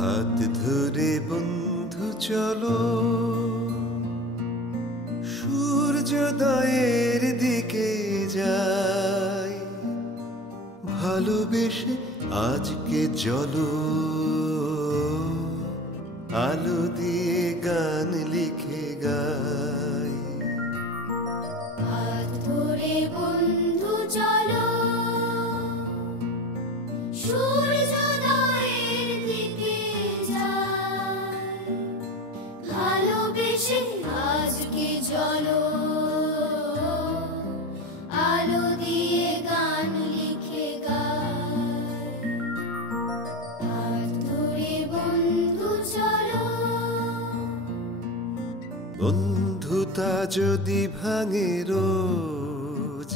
হাত ধরে বন্ধু চলো সূর্যোদয়ের দিকে যাই, ভালোবেসে আজকে চলো আলো দিয়ে গান লিখে গাই। হাত ধরে বন্ধু চলো সূর্যোদয়ের দিকে যাই, ভালোবেসে আজকে চলো আলো দিয়ে গান লিখে গাই। হাত ধরে বন্ধু চলো। বন্ধুতা যদি ভাঙে রোজ,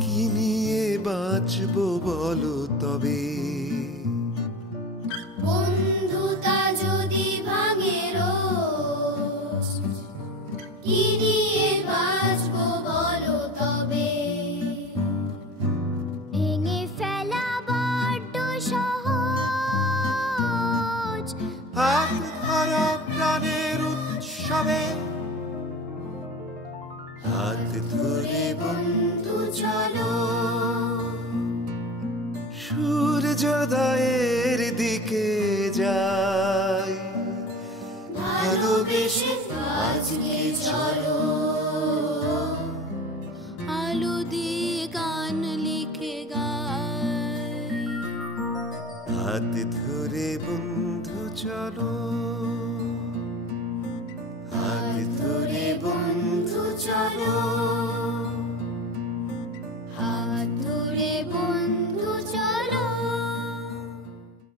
কি নিয়ে বাঁচবো বলো তবে? বন্ধুতা যদি ভাঙে রোজ, কি নিয়ে বাঁচবো বলো তবে? ভেঙে ফেলা বড্ড সহজ, হাত ধরো প্রাণের উৎসবে, হাত ধরে বন্ধু চলো সূর্যোদয়ের দিকে যাই, ভালোবেসে আজকে চলো আলো দিয়ে গান লিখে গাই। হাত ধরে বন্ধু চলো, হাত ধরে বন্ধু চলো।